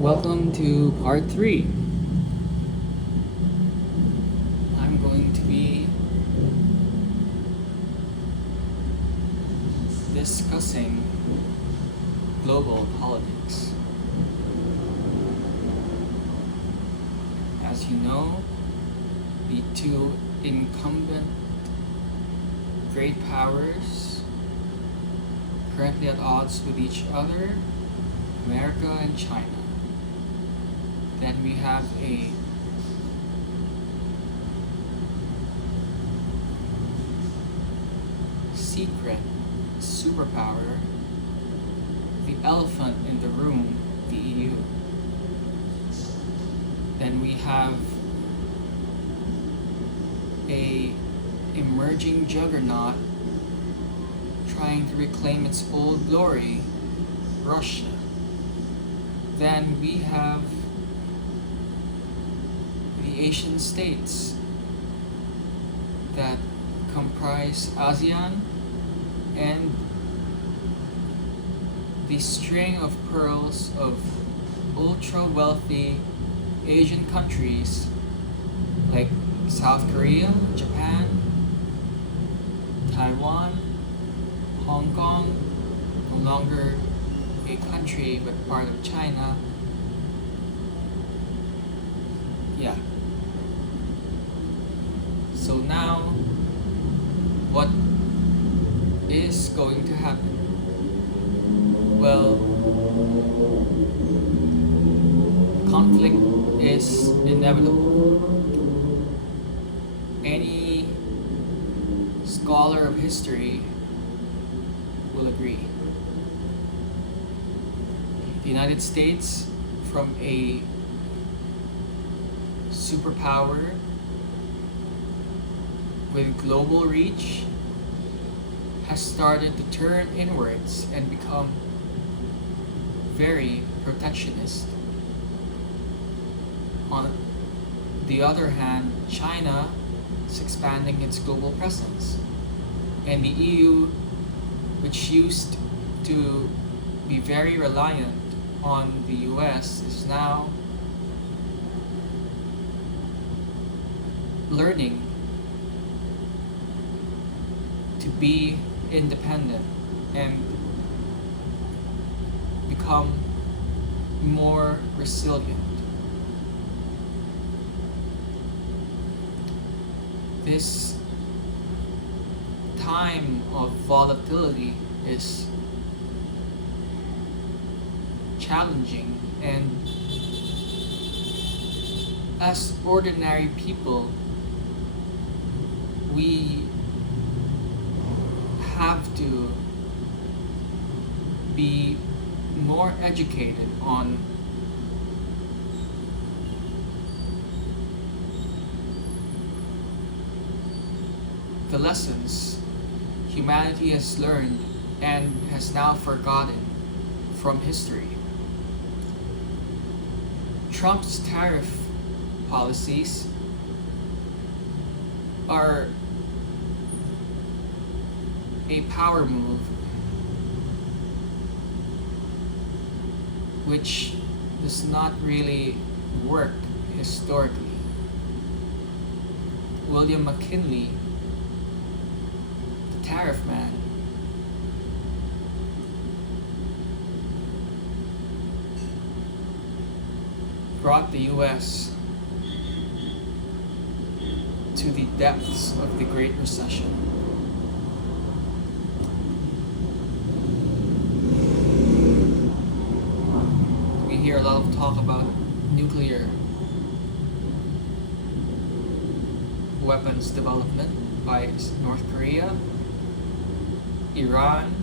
Welcome to part 3. I'm going to be discussing global politics. As you know, the two incumbent great powers currently at odds with each other, America and China. Then we have a secret superpower, the elephant in the room, the EU. Then we have a emerging juggernaut trying to reclaim its old glory, Russia. Then we have the Asian states that comprise ASEAN and the string of pearls of ultra wealthy Asian countries like South Korea, Japan, Taiwan, Hong Kong, no longer a country but part of China. Yeah. So now, what is going to happen? Well, conflict is inevitable. Any scholar of history will agree. The United States, from a superpower with global reach, has started to turn inwards and become very protectionist. On the other hand, China is expanding its global presence, and the EU, which used to be very reliant on the US, is now learning to be independent and become more resilient. This time of volatility is challenging, and as ordinary people, we have to be more educated on the lessons humanity has learned and has now forgotten from history. Trump's tariff policies are a power move which does not really work historically. William McKinley, the tariff man, brought the US to the depths of the Great Recession. We hear a lot of talk about nuclear weapons development by North Korea, Iran,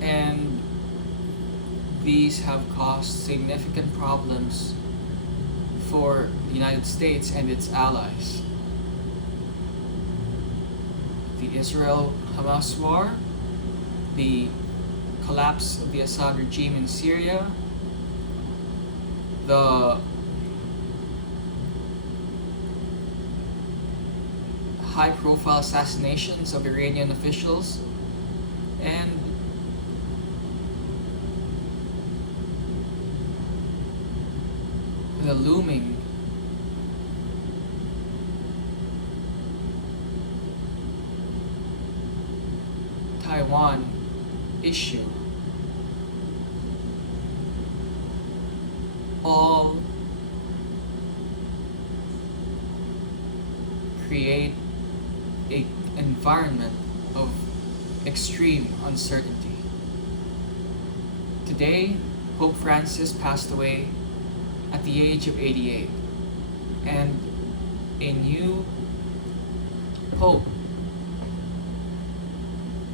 and these have caused significant problems for the United States and its allies. The Israel-Hamas war, the collapse of the Assad regime in Syria, the high profile assassinations of Iranian officials, and the looming Taiwan issue, all create an environment of extreme uncertainty. Today, Pope Francis passed away at the age of 88, and a new Pope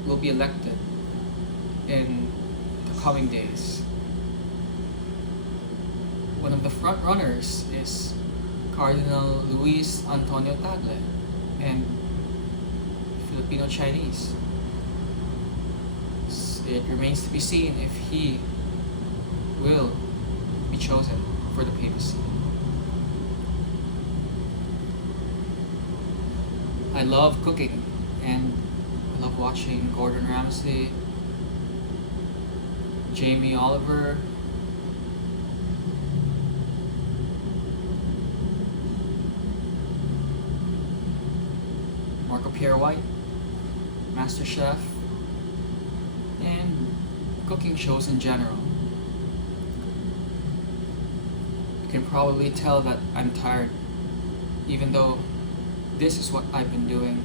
will be elected in the coming days. One of the front runners is Cardinal Luis Antonio Tagle, and Filipino Chinese. It remains to be seen if he will be chosen for the papacy. I love cooking, and I love watching Gordon Ramsay, Jamie Oliver, Marco Pierre White, MasterChef, and cooking shows in general. You can probably tell that I'm tired, even though this is what I've been doing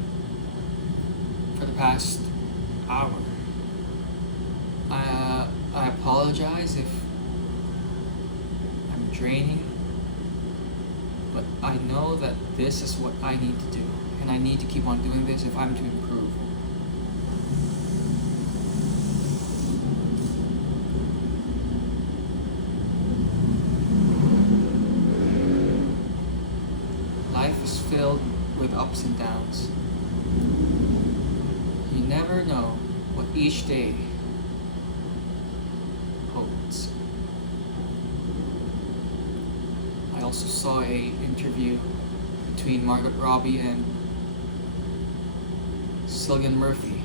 for the past hour. I apologize if I'm draining, but I know that this is what I need to do, and I need to keep on doing this if I'm to improve. Life is filled with ups and downs. You never know what each day holds. I also saw a interview between Margot Robbie and Cillian Murphy,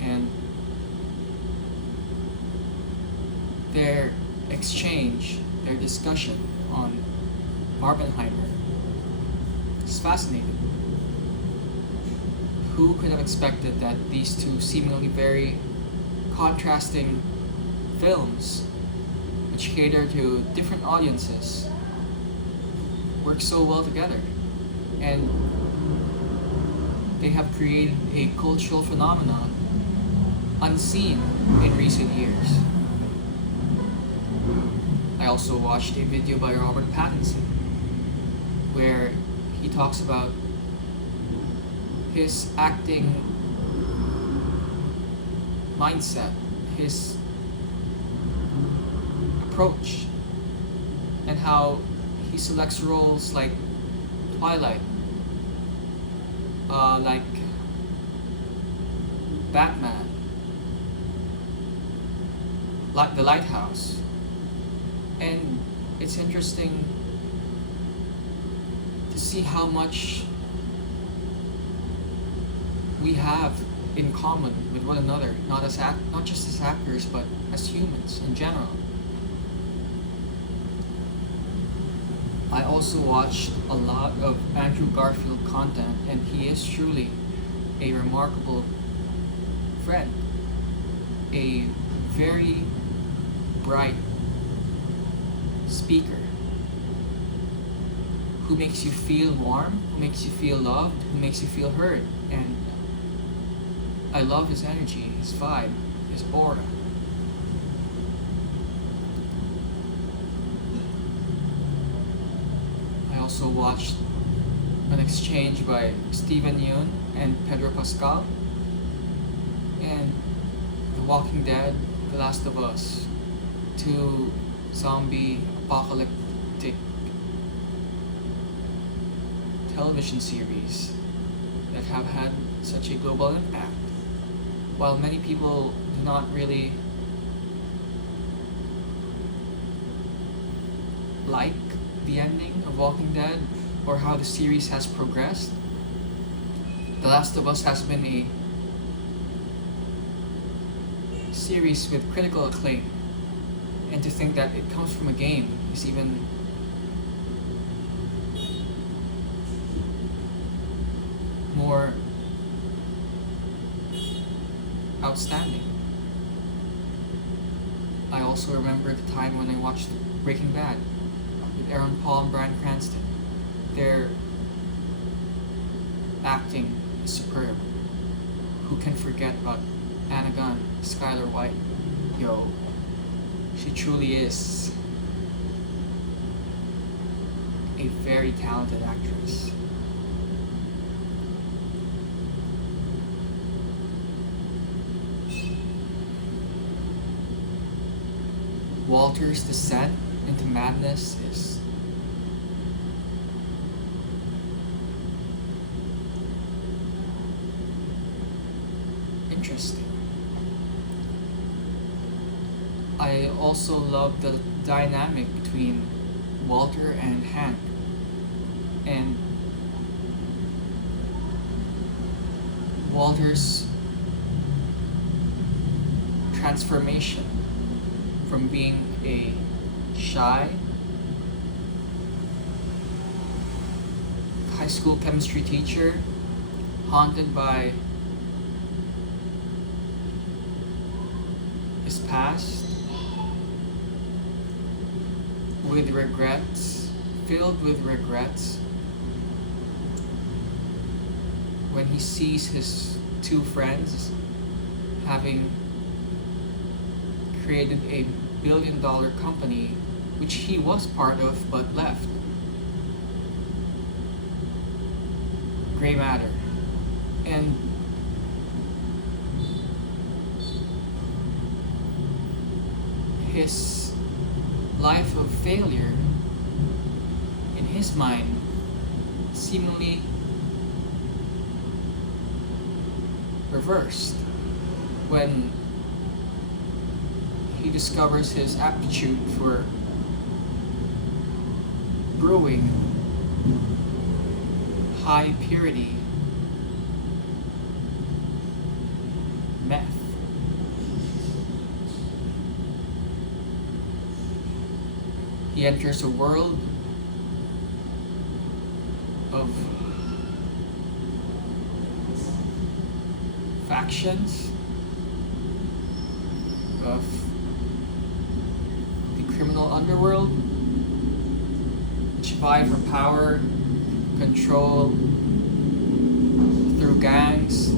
and their exchange, their discussion on Barbenheimer is fascinating. Who could have expected that these two seemingly very contrasting films, which cater to different audiences, work so well together? And they have created a cultural phenomenon unseen in recent years. I also watched a video by Robert Pattinson where he talks about his acting mindset, his approach, and how he selects roles like Twilight, like Batman, like The Lighthouse. And it's interesting to see how much we have in common with one another, not just as actors, but as humans in general. I also watched a lot of Andrew Garfield content, and he is truly a remarkable friend, a very bright speaker who makes you feel warm, who makes you feel loved, who makes you feel heard. And I love his energy, his vibe, his aura. I also watched an exchange by Steven Yeun and Pedro Pascal, and The Walking Dead, The Last of Us, two zombie apocalyptic television series that have had such a global impact. While many people do not really like the ending of Walking Dead or how the series has progressed, The Last of Us has been a series with critical acclaim, and to think that it comes from a game is even more outstanding. I also remember the time when I watched Breaking Bad with Aaron Paul and Bryan Cranston. Their acting is superb. Who can forget about Anna Gunn, Skylar White? Yo, she truly is a very talented actress. Walter's descent into madness is interesting. I also love the dynamic between Walter and Hank, and Walter's transformation from being a shy high school chemistry teacher haunted by his past, with regrets, filled with regrets, when he sees his two friends having created a billion-dollar company which he was part of but left. Gray matter. And his life of failure, in his mind, seemingly reversed when he discovers his aptitude for brewing high purity meth. He enters a world of factions, of the criminal underworld, which vie for power, control through gangs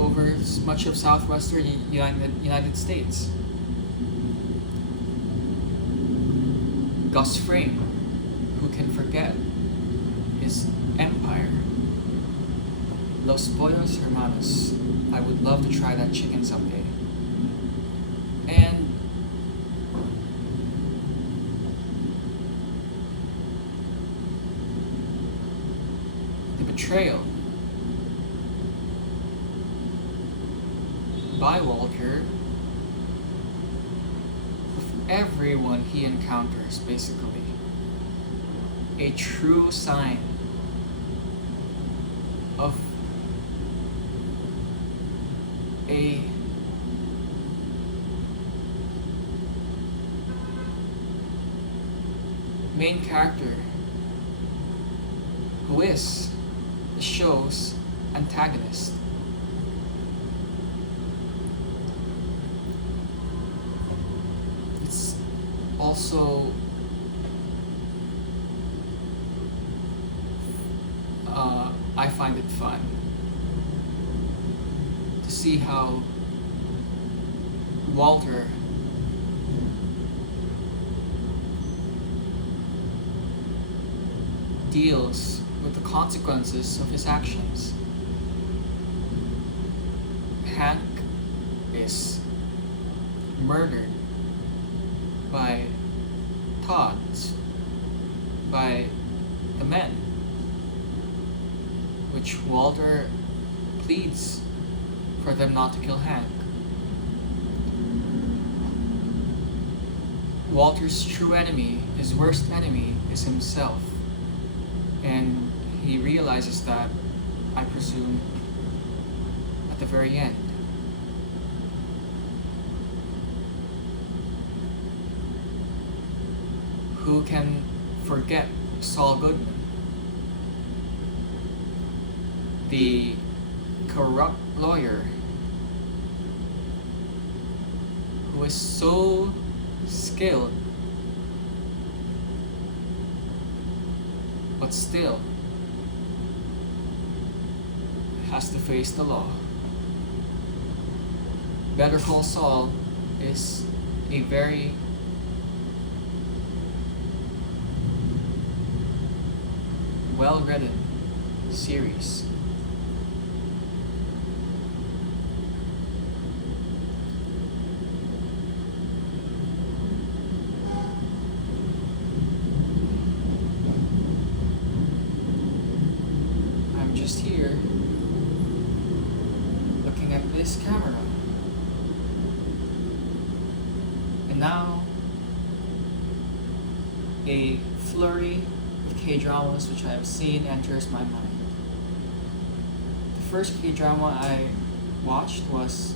over much of southwestern United States. Gus Fring, who can forget his empire. Los Pollos Hermanos. I would love to try that chicken someday. And the betrayal by Walter of everyone he encounters, basically. A true sign of a main character who is the show's antagonist. It's also I find it fun to see how Walter deals with the consequences of his actions. Hank is murdered by Todd's, by the men, which Walter pleads for them not to kill Hank. Walter's true enemy, his worst enemy, is himself. And he realizes that I presume, at the very end. Who can forget Saul Goodman, the corrupt lawyer who is so skilled but still has to face the law. Better Call Saul is a very well-written series. I'm just here looking at this camera, and now a flurry of K-dramas which I have seen enters my mind. The first K-drama I watched was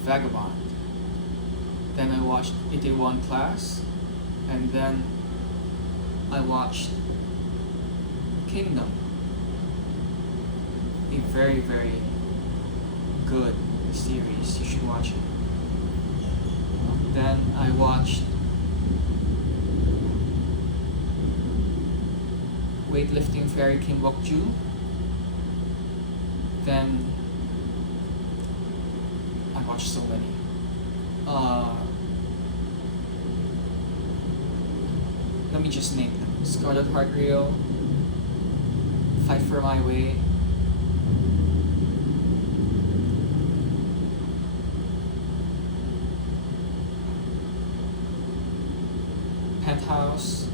Vagabond. Then I watched Itaewon Class, and then I watched Kingdom. A very, very good series. You should watch it. Then I watched Weightlifting Fairy Kim Bok-joo. Then I watched so many. Let me just name them: Scarlet Heart Rio, Fight for My Way, Penthouse,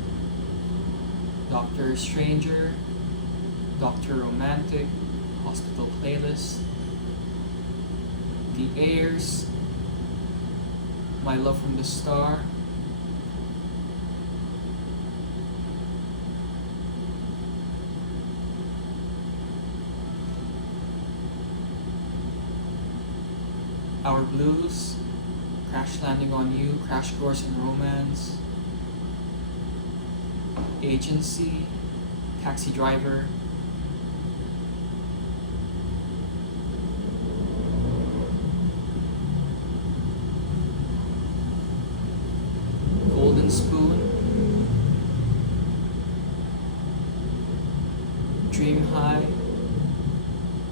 Doctor Stranger, Doctor Romantic, Hospital Playlist, The Heirs, My Love from the Star, Our Blues, Crash Landing on You, Crash Course in Romance, Agency, Taxi Driver, Golden Spoon, Dream High,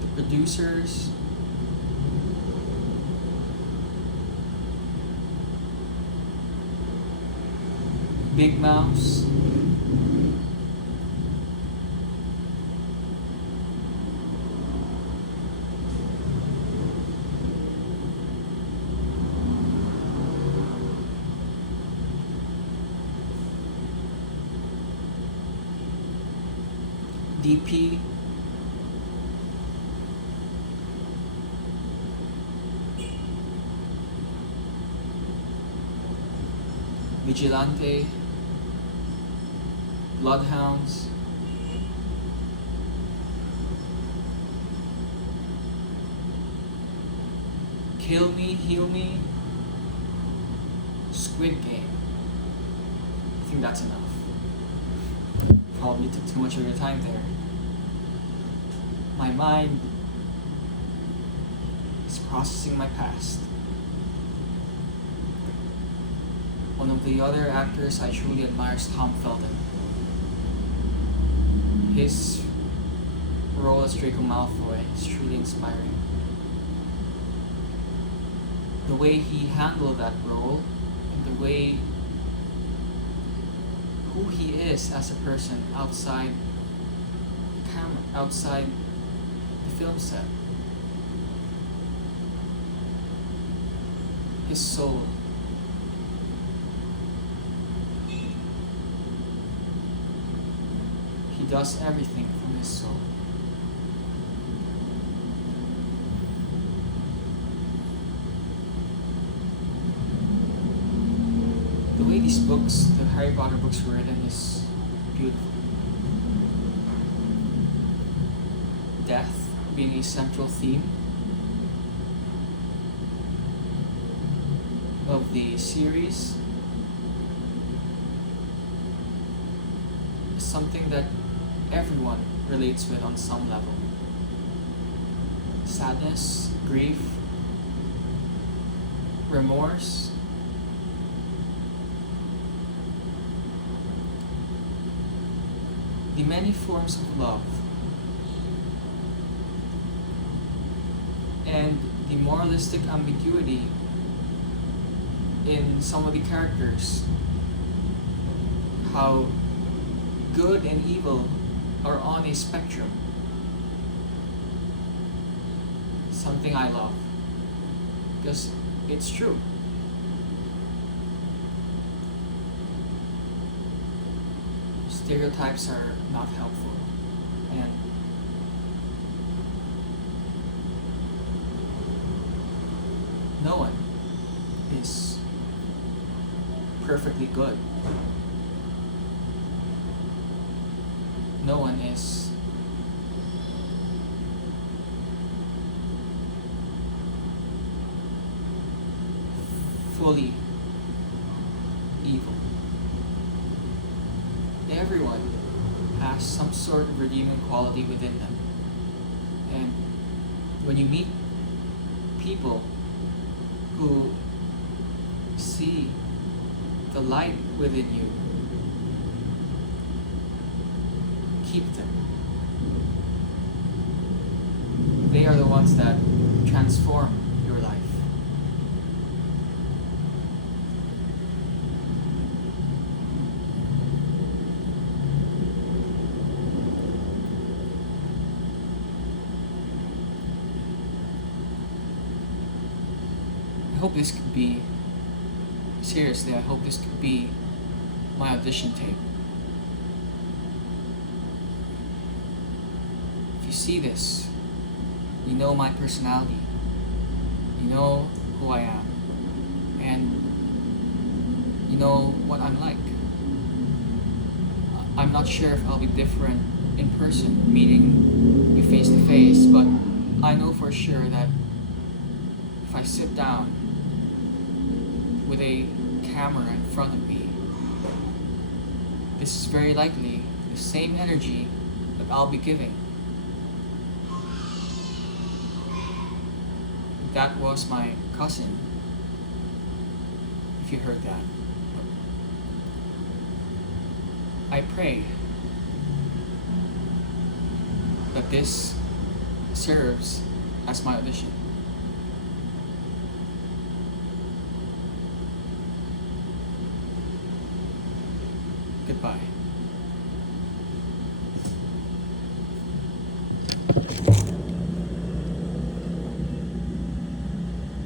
The Producers, Big Mouse, DP, Vigilante, Bloodhounds, Kill Me, Heal Me, Squid Game. I think that's enough. Probably took too much of your time there. My mind is processing my past. One of the other actors I truly admire is Tom Felton. His role as Draco Malfoy is truly inspiring. The way he handled that role, and the way who he is as a person outside the camera, outside the film set. His soul. He does everything from his soul. The way these books, the Harry Potter books, were written is beautiful. Death being a central theme of the series is something that everyone relates with on some level. Sadness, grief, remorse, the many forms of love, and the moralistic ambiguity in some of the characters, how good and evil are on a spectrum. Something I love, because it's true. Stereotypes are not helpful, and no one is perfectly good. No one is fully evil. Everyone has some sort of redeeming quality within them. And when you meet people who see the light within you, keep them. They are the ones that transform your life. I hope this could be, seriously, I hope this could be my audition tape. If you see this, you know my personality, you know who I am, and you know what I'm like. I'm not sure if I'll be different in person, meeting you face to face, but I know for sure that if I sit down with a camera in front of me, this is very likely the same energy that I'll be giving. That was my cousin, if you heard that. I pray that this serves as my audition. Goodbye.